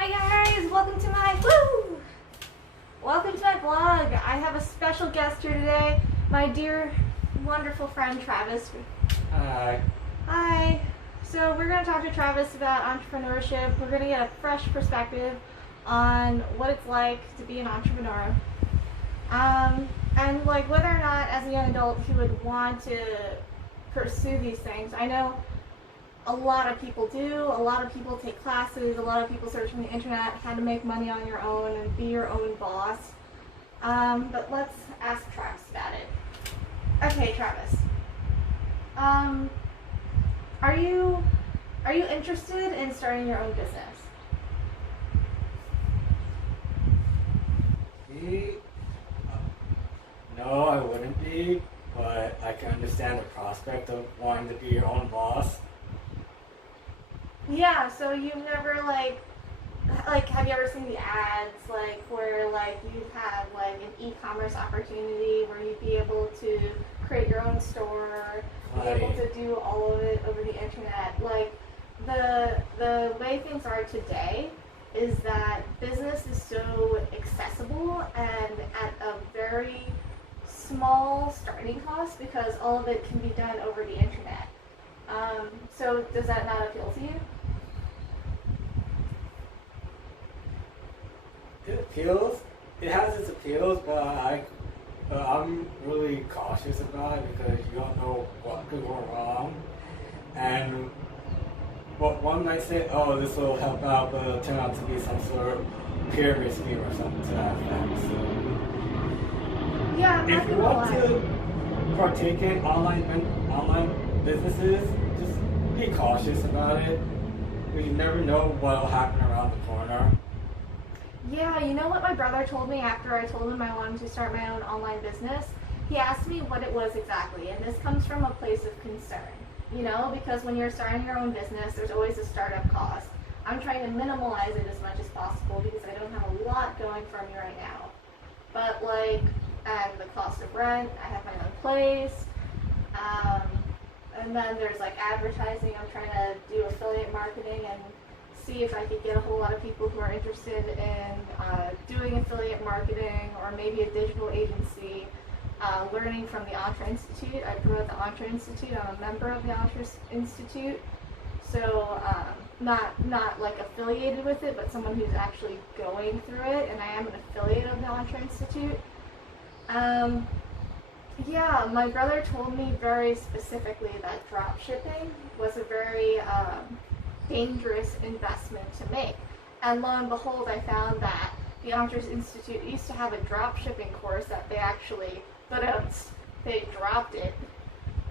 Hi guys, welcome to my vlog. I have a special guest here today, my dear, wonderful friend Travis. Hi. Hi. So we're going to talk to Travis about entrepreneurship. We're going to get a fresh perspective on what it's like to be an entrepreneur. And like whether or not as a young adult he would want to pursue these things. I know a lot of people do, a lot of people take classes, a lot of people search on the internet how to make money on your own and be your own boss. But let's ask Travis about it. Okay, Travis. Are you interested in starting your own business? Me? No, I wouldn't be, but I can understand the prospect of wanting to be your own boss. Yeah, so you've never like have you ever seen the ads like where like you have like an e-commerce opportunity where you'd be able to create your own store, be able to do all of it over the internet? Like the way things are today is that business is so accessible and at a very small starting cost because all of it can be done over the internet. So does that not appeal to you? It appeals. It has its appeals, but I'm really cautious about it because you don't know what could go wrong. And one might say, oh, this will help out, but it'll turn out to be some sort of pyramid scheme or something to that effect. So, yeah, if you want to partake in online businesses, just be cautious about it. Because you never know what will happen around the corner. Yeah, you know what my brother told me after I told him I wanted to start my own online business? He asked me what it was exactly, and this comes from a place of concern, you know, because when you're starting your own business, there's always a startup cost. I'm trying to minimize it as much as possible because I don't have a lot going for me right now. But like, and the cost of rent, I have my own place, and then there's like advertising. I'm trying to do affiliate marketing and see if I could get a whole lot of people who are interested in doing affiliate marketing or maybe a digital agency, learning from the Entre Institute. I promote the Entre Institute. I'm a member of the Entre Institute, so not like affiliated with it, but someone who's actually going through it, and I am an affiliate of the Entre Institute. Yeah, my brother told me very specifically that drop shipping was a very dangerous investment to make. And lo and behold, I found that the Entre Institute used to have a drop shipping course that they actually they dropped it.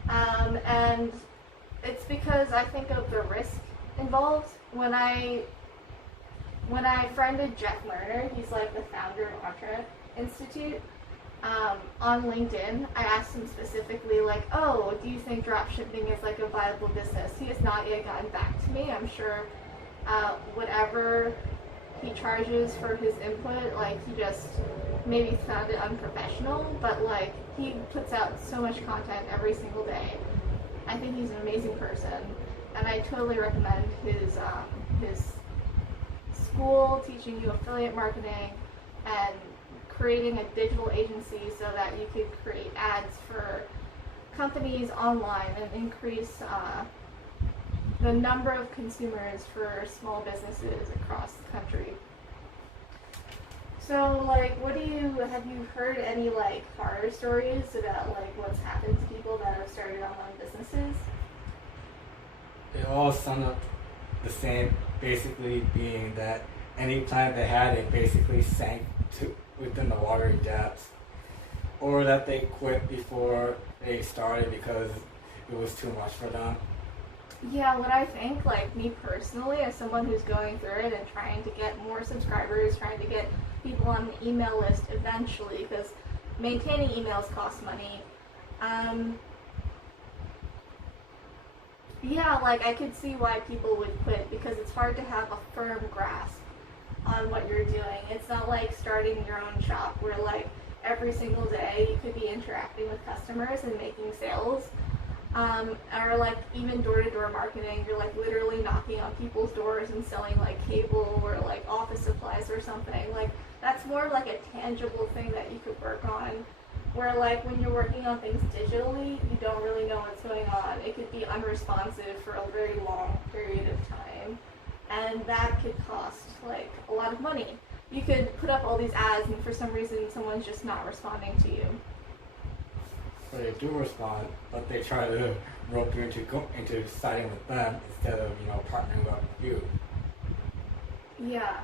And it's because I think of the risk involved. When I friended Jeff Lerner, he's like the founder of Entre Institute, on LinkedIn, I asked him specifically, like, oh, do you think dropshipping is like a viable business? He has not yet gotten back to me. I'm sure whatever he charges for his input, like, he just maybe found it unprofessional, but like, he puts out so much content every single day. I think he's an amazing person, and I totally recommend his school teaching you affiliate marketing and creating a digital agency so that you could create ads for companies online and increase the number of consumers for small businesses across the country. So, like, have you heard any, like, horror stories about, like, what's happened to people that have started online businesses? It all sum up the same, basically being that any plan they had, it basically sank to within the watery depths, or that they quit before they started because it was too much for them. Yeah, what I think, like me personally, as someone who's going through it and trying to get more subscribers, trying to get people on the email list eventually, because maintaining emails costs money. Yeah, like I could see why people would quit because it's hard to have a firm grasp on what you're doing. It's not like starting your own shop where like every single day you could be interacting with customers and making sales. Or like even door-to-door marketing, you're like literally knocking on people's doors and selling like cable or like off exercise or something. Like, that's more like a tangible thing that you could work on. Where like when you're working on things digitally, you don't really know what's going on. It could be unresponsive for a very long period of time. And that could cost like a lot of money. You could put up all these ads and for some reason someone's just not responding to you. But they do respond, but they try to rope you into siding with them instead of, partnering up with you. Yeah,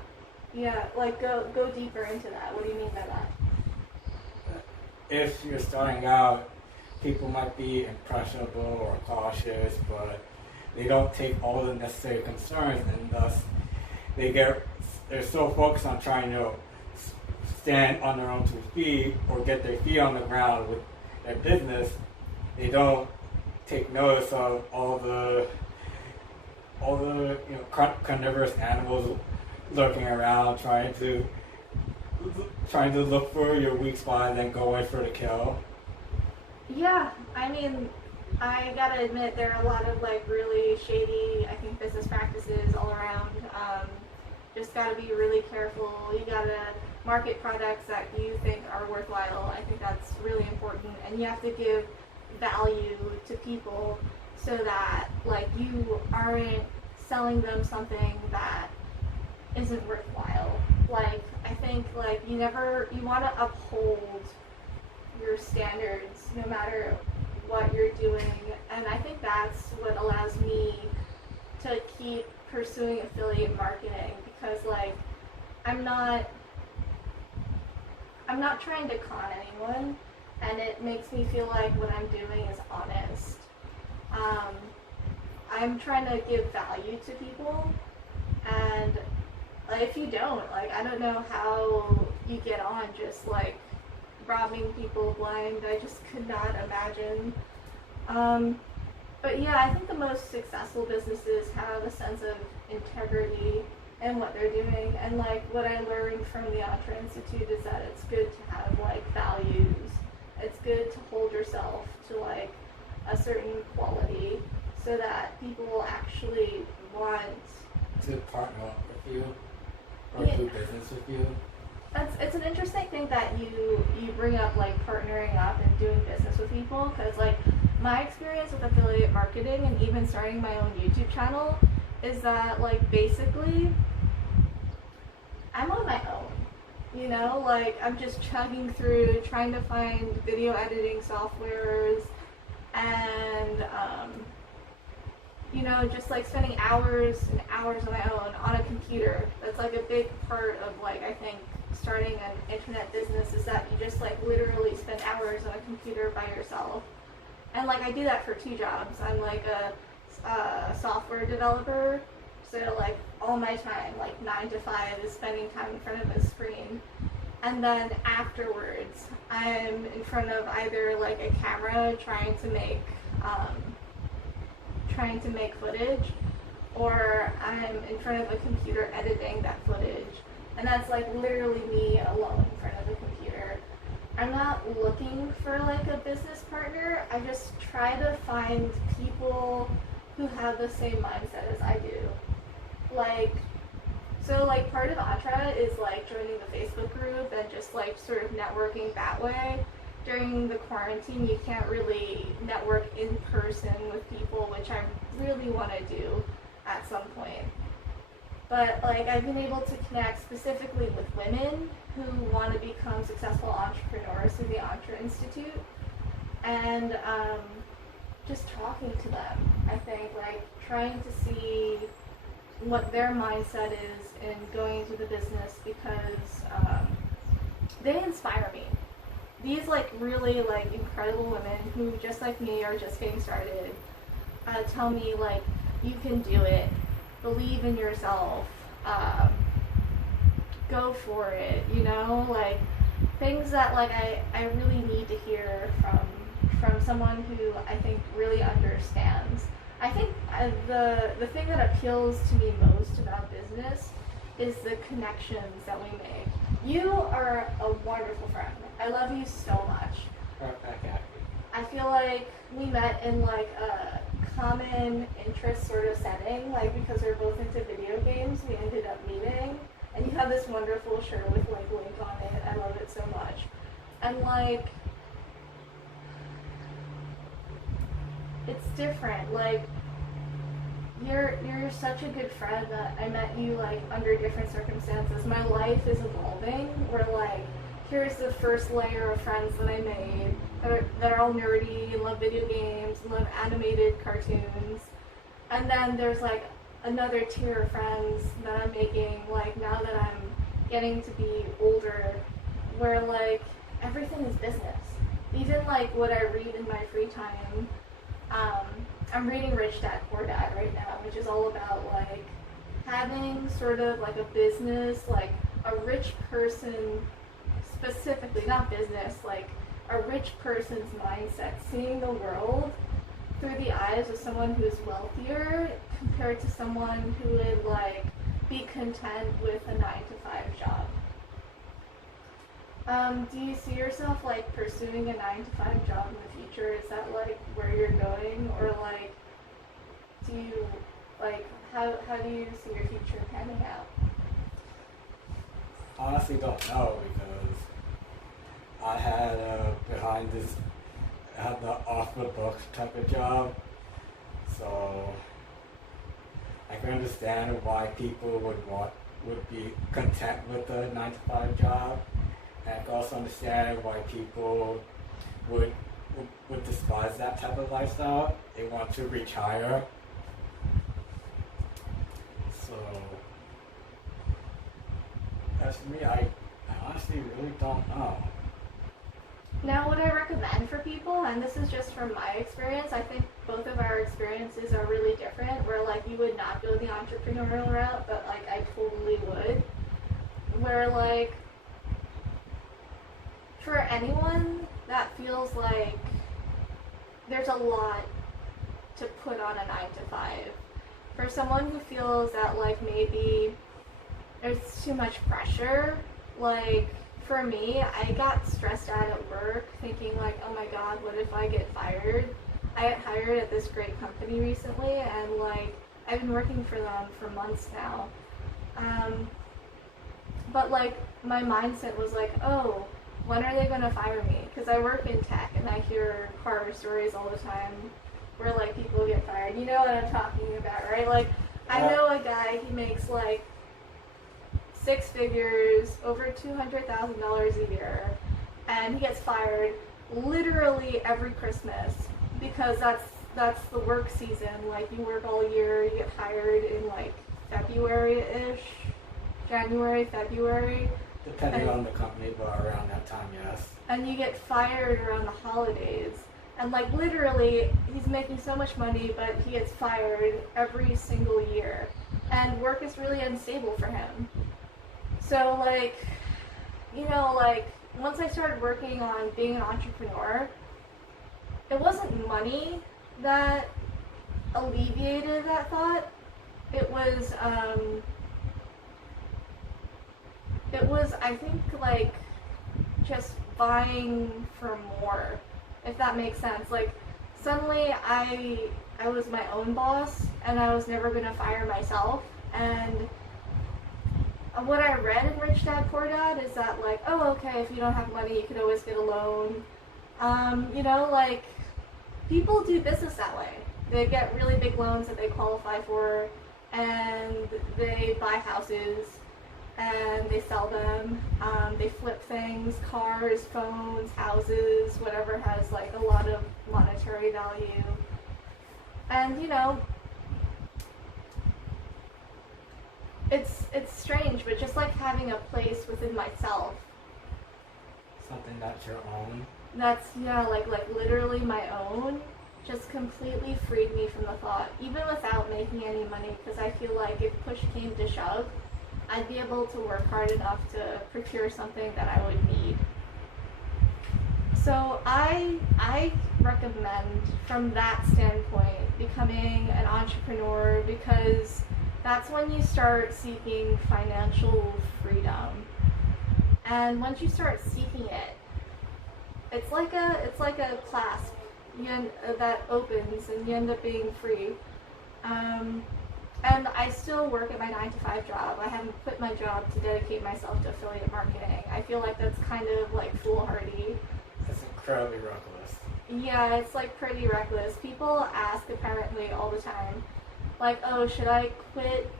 like go deeper into that. What do you mean by that? If you're starting out, people might be impressionable or cautious, but they don't take all the necessary concerns, and thus they're so focused on trying to stand on their own 2 feet or get their feet on the ground with their business. They don't take notice of all the carnivorous animals lurking around, trying to look for your weak spot and then go in for the kill. Yeah, I mean, I gotta admit there are a lot of like really shady, I think, business practices all around. Just gotta be really careful. You gotta market products that you think are worthwhile. I think that's really important, and you have to give value to people so that like you aren't selling them something that isn't worthwhile. Like, I think like you want to uphold your standards no matter what you're doing, and I think that's what allows me to keep pursuing affiliate marketing, because like I'm not trying to con anyone, and it makes me feel like what I'm doing is honest. I'm trying to give value to people, and if you don't, like, I don't know how you get on just like robbing people blind. I just could not imagine. But yeah, I think the most successful businesses have a sense of integrity in what they're doing, and like what I learned from the Entre Institute is that it's good to have like values. It's good to hold yourself to like a certain quality so that people will actually want to partner up with you or do business with you. It's an interesting thing that you bring up, like partnering up and doing business with people, because like my experience with affiliate marketing and even starting my own YouTube channel is that like basically I'm on my own, like I'm just chugging through trying to find video editing softwares and just like spending hours and hours on my own on a computer. That's like a big part of like I think starting an internet business is that you just like literally spend hours on a computer by yourself. And like I do that for 2 jobs. I'm like a software developer, so like all my time, like 9 to 5, is spending time in front of a screen. And then afterwards, I'm in front of either like a camera trying to make footage, or I'm in front of a computer editing that footage. And that's like literally me alone in front of the computer. I'm not looking for like a business partner. I just try to find people who have the same mindset as I do. So part of Entre is like joining the Facebook group and just like sort of networking that way. During the quarantine, you can't really network in person with people, which I really want to do at some point. But like I've been able to connect specifically with women who want to become successful entrepreneurs through the Entre Institute, and just talking to them. I think like trying to see what their mindset is in going into the business, because they inspire me. These like really like incredible women who just like me are just getting started tell me like you can do it, believe in yourself, go for it, like things that like I really need to hear from someone who I think really understands. I think the thing that appeals to me most about business is the connections that we make. You are a wonderful friend. I love you so much. I feel like we met in like a common interest sort of setting, like because we're both into video games, we ended up meeting, and you have have this wonderful shirt with like Link on it. I love it so much. And like, it's different. Like, you're such a good friend that I met you like under different circumstances. My life is evolving where like, here's the first layer of friends that I made that are all nerdy and love video games and love animated cartoons. And then there's like another tier of friends that I'm making like now that I'm getting to be older, where like everything is business. Even like what I read in my free time. I'm reading Rich Dad Poor Dad right now, which is all about like having sort of like a business, like a rich person specifically, not business, like a rich person's mindset, seeing the world through the eyes of someone who's wealthier compared to someone who would like be content with a 9-to-5 job. Do you see yourself like pursuing a 9-to-5 job in the future? Is that like where you're going, or like do you like how do you see your future panning out? Honestly, don't know, because I had I had the off the books type of job, so I can understand why people would be content with a 9-to-5 job. And I can also understand why people would despise that type of lifestyle. They want to retire. So, as for me, I honestly really don't know. Now, what I recommend for people, and this is just from my experience, I think both of our experiences are really different, where like you would not go the entrepreneurial route, but like I totally would. Where like, for anyone that feels like there's a lot to put on a 9-to-5, for someone who feels that like maybe there's too much pressure, like for me, I got stressed out at work thinking like, oh my god, what if I get fired? I got hired at this great company recently, and like I've been working for them for months now. But like my mindset was like, oh, when are they gonna fire me? Because I work in tech and I hear horror stories all the time where like people get fired. You know what I'm talking about, right? Like I know a guy, he makes like 6 figures, over $200,000 a year, and he gets fired literally every Christmas because that's the work season. Like you work all year, you get hired in like February-ish, January, February. Depending on the company, but around that time, yes. And you get fired around the holidays. And like literally, he's making so much money, but he gets fired every single year. And work is really unstable for him. So like, you know, like once I started working on being an entrepreneur, it wasn't money that alleviated that thought. It was, I think, like, just vying for more, if that makes sense. Like, suddenly I was my own boss, and I was never going to fire myself, and what I read in Rich Dad Poor Dad is that, like, oh, okay, if you don't have money, you could always get a loan. You know, like, people do business that way. They get really big loans that they qualify for, and they buy houses, and they sell them. They flip things, cars, phones, houses, whatever has, like, a lot of monetary value. And, you know, it's strange, but just like having a place within myself. Something that's your own. That's, yeah, like literally my own, just completely freed me from the thought, even without making any money, because I feel like if push came to shove, I'd be able to work hard enough to procure something that I would need. So I recommend, from that standpoint, becoming an entrepreneur, because that's when you start seeking financial freedom. And once you start seeking it, it's like a clasp that opens and you end up being free. And I still work at my 9-to-5 job. I haven't quit my job to dedicate myself to affiliate marketing. I feel like that's kind of like foolhardy. It's incredibly reckless. Yeah, it's like pretty reckless. People ask apparently all the time, like, oh, should I quit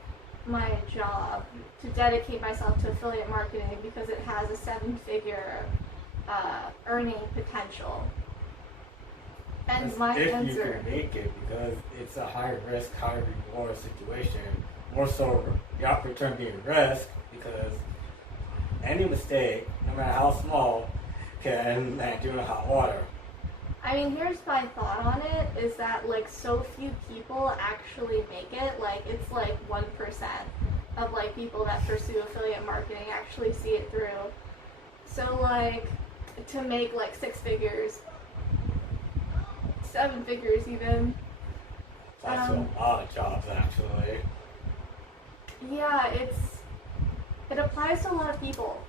my job to dedicate myself to affiliate marketing because it has a 7-figure earning potential? And That's my if answer, you can make it, because it's a high risk, high reward situation. More so, the opportunity and risk, because any mistake, no matter how small, can land you in hot water. I mean, here's my thought on it, is that like so few people actually make it. Like it's like 1% of like people that pursue affiliate marketing actually see it through. So like to make like 6 figures, 7 figures even. That's a lot of jobs, actually. Yeah, it applies to a lot of people.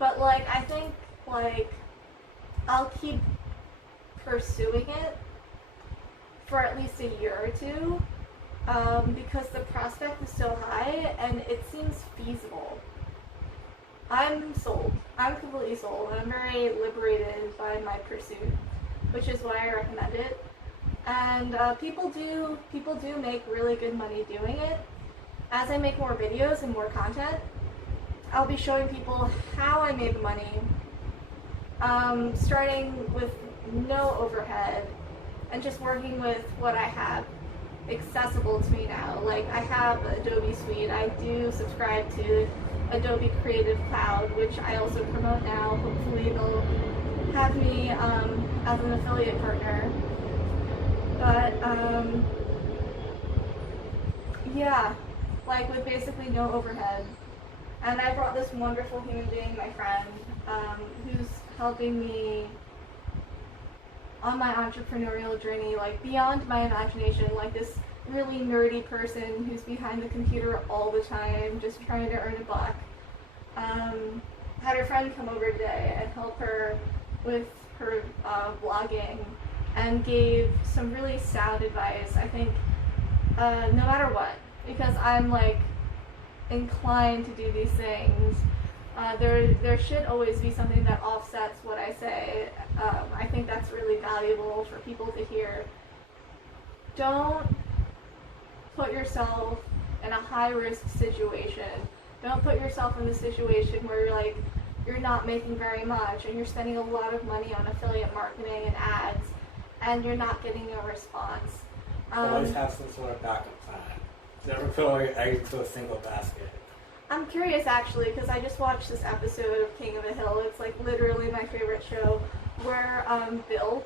But like I think like I'll keep pursuing it for at least a year or two, because the prospect is so high and it seems feasible. I'm sold. I'm completely sold. I'm very liberated by my pursuit, which is why I recommend it. And people do make really good money doing it. As I make more videos and more content, I'll be showing people how I made the money, starting with no overhead and just working with what I have accessible to me now. Like I have Adobe Suite. I do subscribe to Adobe Creative Cloud, which I also promote now. Hopefully they'll have me as an affiliate partner. But yeah, like with basically no overhead. And I brought this wonderful human being, my friend, who's helping me on my entrepreneurial journey, like beyond my imagination, like this really nerdy person who's behind the computer all the time, just trying to earn a buck. Had her friend come over today and help her with her vlogging, and gave some really sound advice. I think no matter what, because I'm like inclined to do these things, there should always be something that offsets what I say. I think that's really valuable for people to hear. Don't put yourself in a high-risk situation. Don't put yourself in the situation where you're not making very much and you're spending a lot of money on affiliate marketing and ads and you're not getting a response. Always have some sort of backup plan. Never put all your eggs into a single basket. I'm curious actually, because I just watched this episode of King of the Hill. It's like literally my favorite show, where Bill,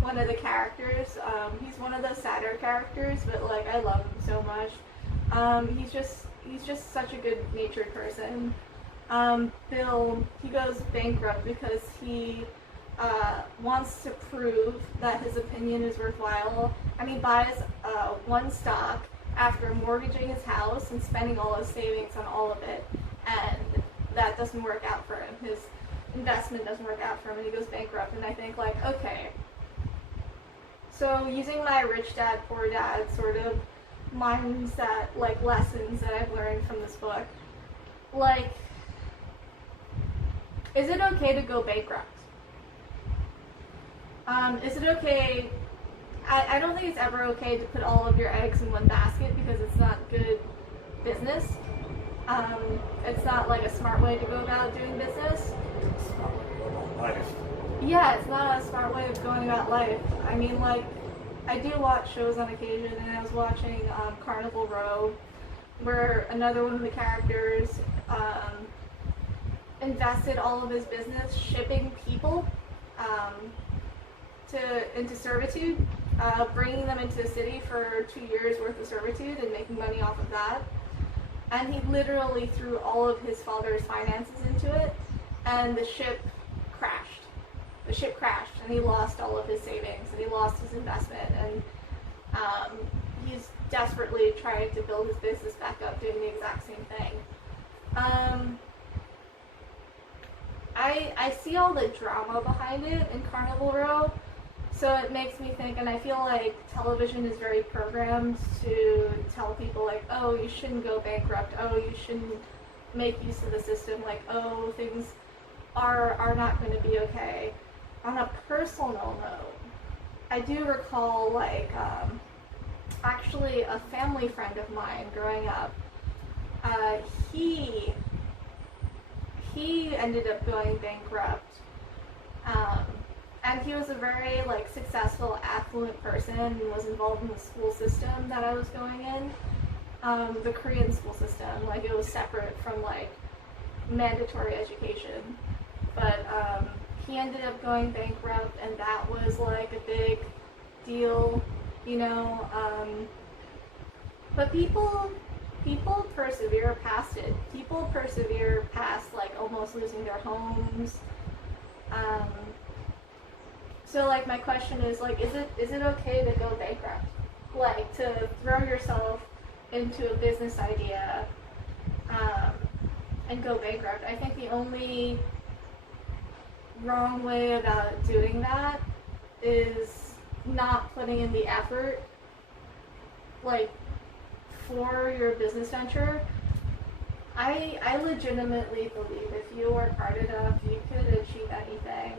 one of the characters, he's one of the sadder characters, but like I love him so much. He's just such a good-natured person. Bill, he goes bankrupt because he wants to prove that his opinion is worthwhile, and he buys one stock after mortgaging his house and spending all his savings on all of it, and that doesn't work out for him. His investment doesn't work out for him and he goes bankrupt. And I think like, okay, so using my rich dad, poor dad sort of mindset, like lessons that I've learned from this book, like, is it okay to go bankrupt? Is it okay? I don't think it's ever okay to put all of your eggs in one basket, because it's not good business. It's not like a smart way to go about doing business. It's not like a normal life. Yeah, it's not a smart way of going about life. I mean, like, I do watch shows on occasion, and I was watching Carnival Row, where another one of the characters invested all of his business shipping people into servitude, bringing them into the city for 2 years worth of servitude and making money off of that. And he literally threw all of his father's finances into it, and the ship crashed. The ship crashed, and he lost all of his savings, and he lost his investment, and he's desperately trying to build his business back up, doing the exact same thing. I see all the drama behind it in Carnival Row, So it makes me think, and I feel like television is very programmed to tell people like, oh, you shouldn't go bankrupt, oh, you shouldn't make use of the system, like, oh, things are not going to be okay. On a personal note, I do recall, like, actually a family friend of mine growing up, he ended up going bankrupt. And he was a very, like, successful, affluent person and was involved in the school system that I was going in. The Korean school system, like, it was separate from, like, mandatory education. But he ended up going bankrupt, and that was, like, a big deal, you know. But people persevere past it. People persevere past, like, almost losing their homes. So, like, my question is, like, is it okay to go bankrupt? Like, to throw yourself into a business idea and go bankrupt? I think the only wrong way about doing that is not putting in the effort, like, for your business venture. I legitimately believe if you work hard enough, you could achieve anything.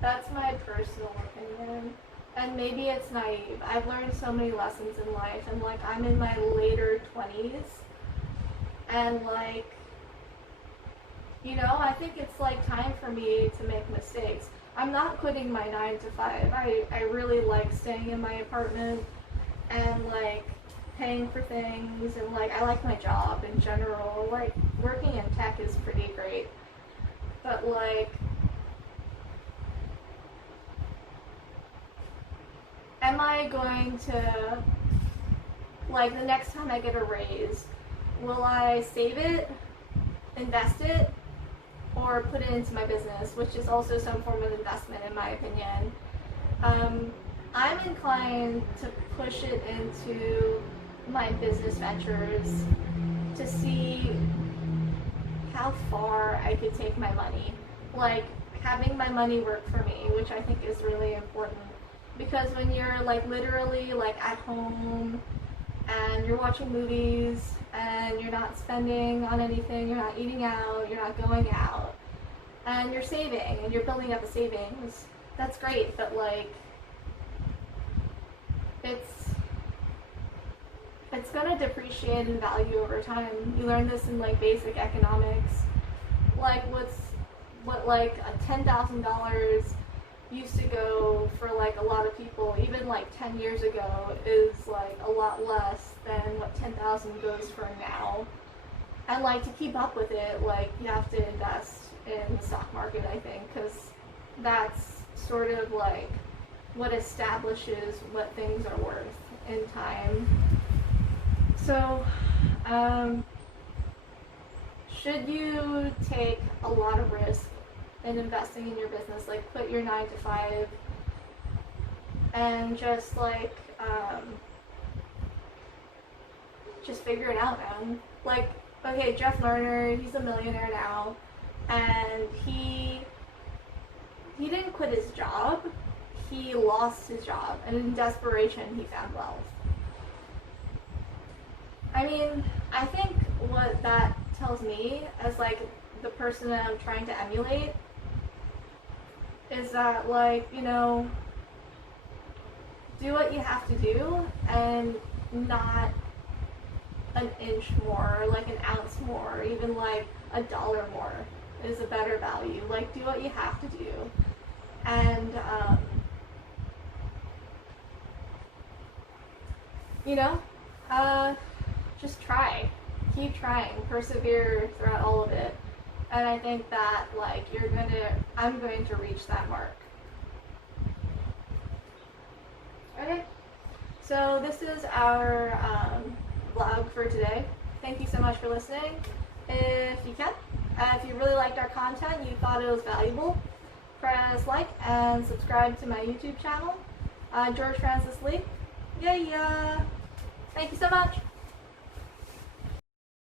That's my personal opinion. And maybe it's naive. I've learned so many lessons in life, and, like, I'm in my later 20s, and, like, you know, I think it's, like, time for me to make mistakes. I'm not quitting my 9 to 5. I really like staying in my apartment and, like, paying for things, and, like, I like my job in general. Like, working in tech is pretty great. But, like, am I going to, like, the next time I get a raise, will I save it, invest it, or put it into my business, which is also some form of investment in my opinion? I'm inclined to push it into my business ventures to see how far I could take my money. Like, having my money work for me, which I think is really important. Because when you're, like, literally, like, at home and you're watching movies and you're not spending on anything, you're not eating out, you're not going out, and you're saving and you're building up a savings, that's great. But, like, it's gonna depreciate in value over time. You learn this in, like, basic economics. Like, what like a $10,000 used to go for, like, a lot of people, even, like, 10 years ago, is, like, a lot less than what 10,000 goes for now. And, like, to keep up with it, like, you have to invest in the stock market, I think, because that's sort of, like, what establishes what things are worth in time. So, should you take a lot of risk in investing in your business? Like, quit your 9 to 5 and just, like, just figure it out, man. Like, okay, Jeff Lerner, he's a millionaire now, and he didn't quit his job. He lost his job, and in desperation, he found wealth. I mean, I think what that tells me as, like, the person that I'm trying to emulate is that, like, you know, do what you have to do, and not an inch more, or, like, an ounce more, or even, like, $1 more is a better value. Like, do what you have to do, and, you know, just try. Keep trying. Persevere throughout all of it. And I think that, like, I'm going to reach that mark. Okay. So this is our vlog for today. Thank you so much for listening. If you can, if you really liked our content, you thought it was valuable, press like and subscribe to my YouTube channel, George Francis Lee. Yeah. Thank you so much.